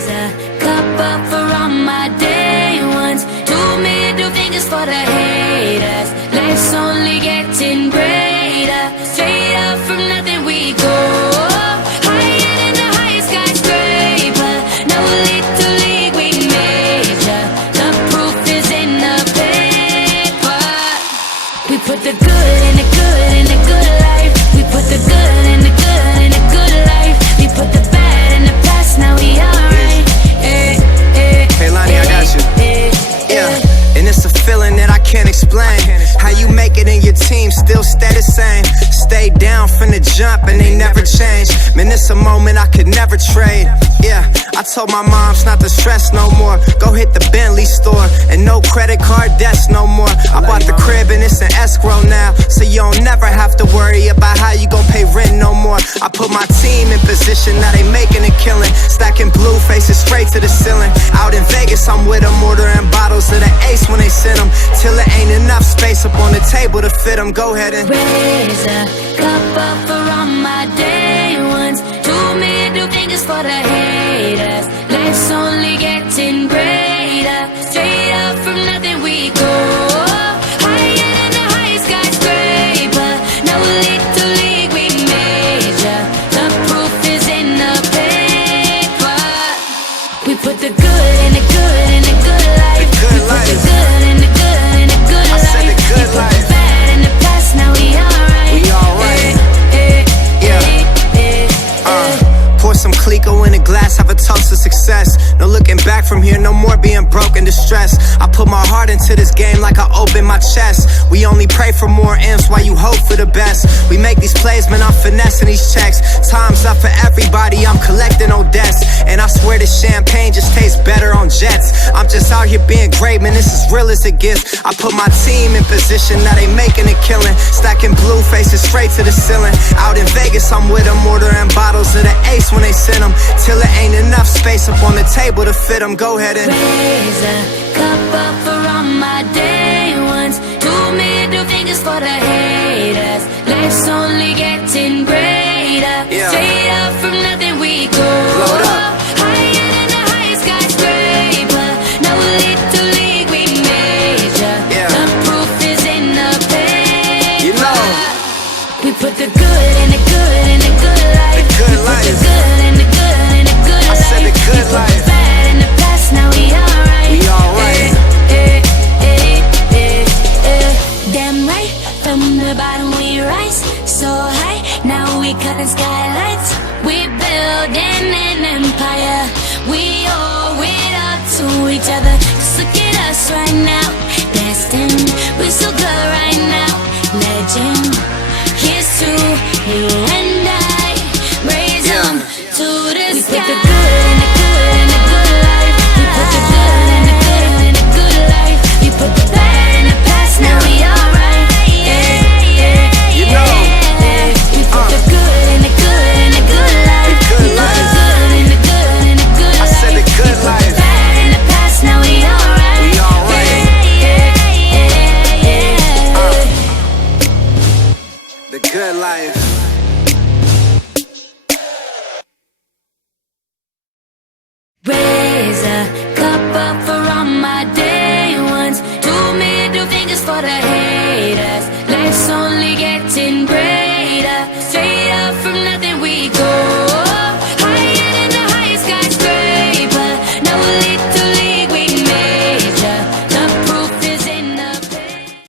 Raise a cup up for all my day ones. 2 middle fingers for the haters. Life's only getting greater. Straight up from nothing we go. Higher than the highest skyscraper. No little league we major. The proof is in the paper. We put the good in the good in the good life. We put the good in the good in the good life. We put the bad in the past, now we alright. Hey Lonnie, I got you. Yeah, and it's a feeling that I can't explain. How you make it in your team still stay the same. Stay down from the jump and they never change. Man, it's a moment I could never trade. Yeah, I told my moms not to stress no more. Go hit the Bentley store and no credit card debts no more. I bought the crib and it's an escrow now, so you don't never have to worry about how you gon' pay rent no more. I put my team in position, now they making a killing. Stacking blue faces straight to the ceiling. Out in Vegas, I'm with them, ordering bottles of the Ace when they send them. Till it ain't enough space up on the table to fit them. Go ahead and raise a cup up for all my day ones. 2 middle fingers for the haters. Life's only getting greater. Straight up from nothing we go. Higher than the highest skyscraper. No little league we major. The proof is in the paper. We put the good in the good in the good life. The good We put life. the good in the good in the good I life. said the good We put life. the bad in the past, now we alright. We alright. Pour some Clico in a glass, have a toast to success. No looking back from here, no more being broke and distressed. I put my heart into this game like I open my chest. We only pray for more M's while you hope for the best. We make these plays, man, I'm finessing these checks. Time's up for everybody, I'm collecting on debts. And I swear this champagne just tastes better on jets. I'm just out here being great, man, this is real as it gets. I put my team in position, now they making a killing. Stacking blue faces straight to the ceiling. Out in Vegas, I'm with them, ordering bottles of the Ace when they send them. Till it ain't enough space up on the table to fit them. Go ahead and raise a cup up for all my day ones. 2 middle fingers for the haters. Life's only getting greater. Yeah. Straight up from nothing we go. Load up. Higher than the highest skyscraper. No little league we major. Yeah. The proof is in the paper. You know. We put the good in the good in the good life. The good We put life. the good in the good in the good I life. said the good We put life. the bad in the past, now we alright. We alright. Damn right, from the bottom we rise so high. Now we cutting skylights. We building an empire. We owe it up to each other. Just look at us right now. Destined, we're so good right now. Legend, here's to you and I. Raise them to the sky. We put the good in the good in the good life. We put the good in the good in the good life. We put the bad in the past, now we alright. You know. We put the good in the good in the good life. The good We put the life. good in the good in the good I life. said the good We put life. the bad in the past, now we alright. We alright. The good life. Raise a